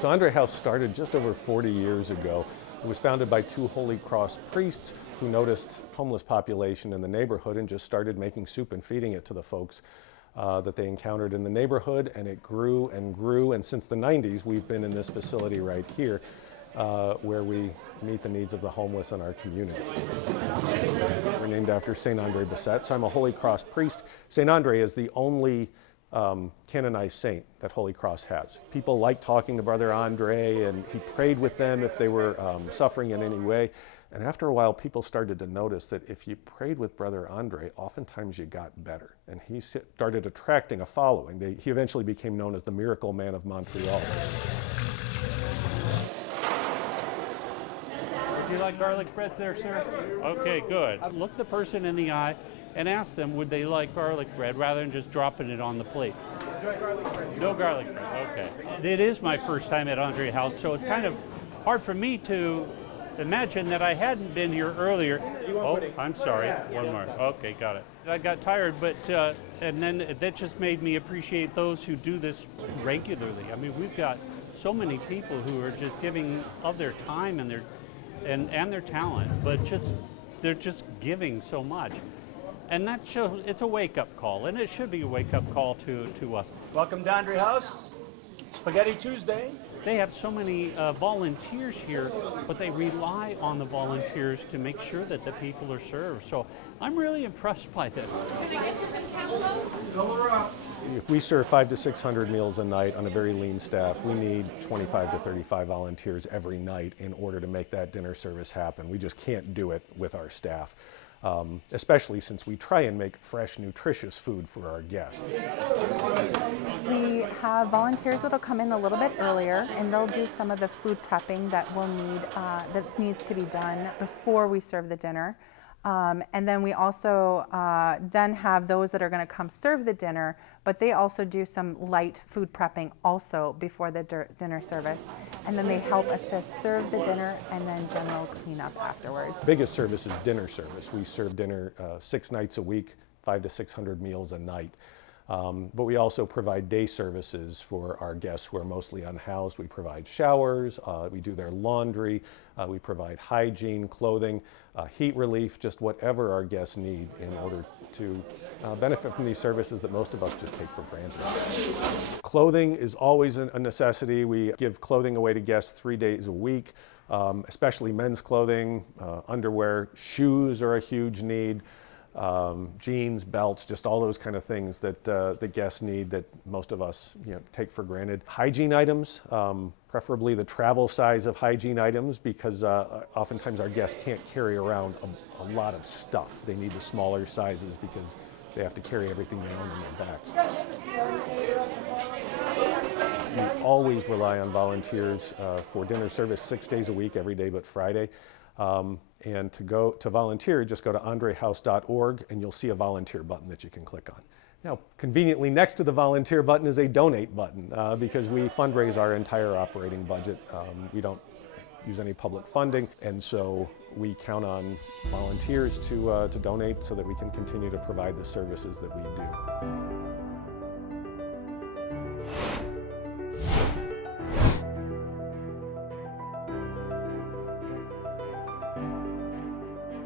So Andre House started just over 40 years ago. It was founded by two Holy Cross priests who noticed homeless population in the neighborhood and just started making soup and feeding it to the folks that they encountered in the neighborhood, and it grew and grew, and since the 90s we've been in this facility right here where we meet the needs of the homeless in our community. We're named after St. Andre Bessette, so I'm a Holy Cross priest. St. Andre is the only canonized saint that Holy Cross has. People like talking to Brother Andre, and he prayed with them if they were suffering in any way. And after a while, people started to notice that if you prayed with Brother Andre, oftentimes you got better. And he started attracting a following. He eventually became known as the Miracle Man of Montreal. Do you like garlic bread there, sir? Okay, good. Look the person in the eye and ask them, would they like garlic bread, rather than just dropping it on the plate. No garlic bread, okay. It is my first time at Andre House, so it's kind of hard for me to imagine that I hadn't been here earlier. Oh, I'm sorry, one more. Okay, got it. I got tired, but, and then that just made me appreciate those who do this regularly. I mean, we've got so many people who are just giving of their time and their talent, but they're just giving so much. And that shows, it's a wake-up call, and it should be a wake-up call to us. Welcome to Andre House, Spaghetti Tuesday. They have so many volunteers here, but they rely on the volunteers to make sure that the people are served. So I'm really impressed by this. Can I get you some cantaloupe? If we serve 500 to 600 meals a night on a very lean staff, we need 25 to 35 volunteers every night in order to make that dinner service happen. We just can't do it with our staff. Especially since we try and make fresh, nutritious food for our guests. We have volunteers that'll come in a little bit earlier, and they'll do some of the food prepping that that needs to be done before we serve the dinner. And then we also then have those that are going to come serve the dinner, but they also do some light food prepping also before the dinner service. And then they help assist serve the dinner and then general cleanup afterwards. The biggest service is dinner service. We serve dinner 6 nights a week, 500 to 600 meals a night. But we also provide day services for our guests who are mostly unhoused. We provide showers, we do their laundry, we provide hygiene, clothing, heat relief, just whatever our guests need in order to benefit from these services that most of us just take for granted. Clothing is always a necessity. We give clothing away to guests 3 days a week, especially men's clothing, underwear, shoes are a huge need. Jeans, belts, just all those kind of things that the guests need that most of us take for granted. Hygiene items, preferably the travel size of hygiene items, because oftentimes our guests can't carry around a lot of stuff. They need the smaller sizes because they have to carry everything they own in their backs. We always rely on volunteers for dinner service 6 days a week, every day but Friday. And to volunteer, just go to andrehouse.org and you'll see a volunteer button that you can click on. Now, conveniently next to the volunteer button is a donate button because we fundraise our entire operating budget. We don't use any public funding, and so we count on volunteers to donate so that we can continue to provide the services that we do.